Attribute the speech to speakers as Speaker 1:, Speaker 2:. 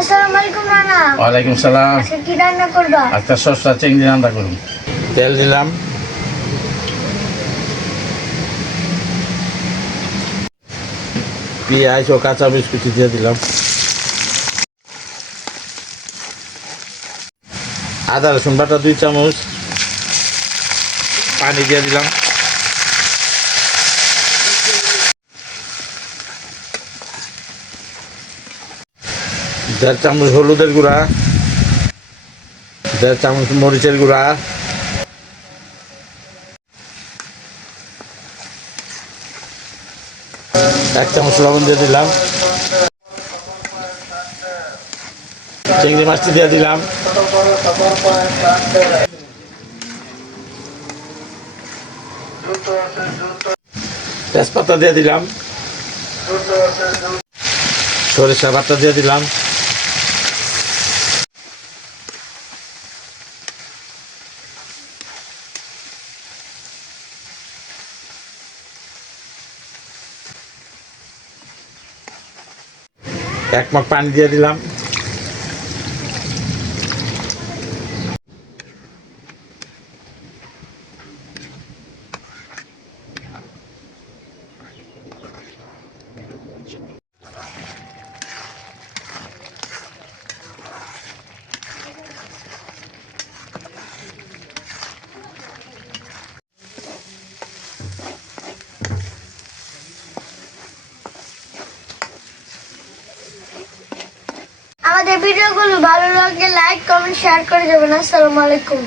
Speaker 1: আসসালামু আলাইকুম নানা
Speaker 2: ওয়ালাইকুম সালাম।
Speaker 1: আজকে কি রান্না করবা?
Speaker 2: একটা সস্তা চিংড়ি রান্না করুন। তেল দিলাম। পেঁয়াজ ও কাঁচা বিস্কুটি দিয়ে দিলাম। আদা রসুন বাটা দুই চামচ। পানি দিয়ে দিলাম। দেড় চামচ হলুদের গুঁড়া, দেড় চামচ মরিচের গুঁড়া। এক চামচ লবণ দিয়ে দিলাম। চিংড়ি মাছটি দিয়ে দিলাম। তেজপাতা দিয়ে দিলাম। সরিষা বাটা দিয়ে দিলাম। এক মগ পানি দিয়ে দিলাম।
Speaker 1: আমাদের ভিডিওগুলো ভালো লাগলে লাইক কমেন্ট শেয়ার করে দেবেন আসসালামু আলাইকুম।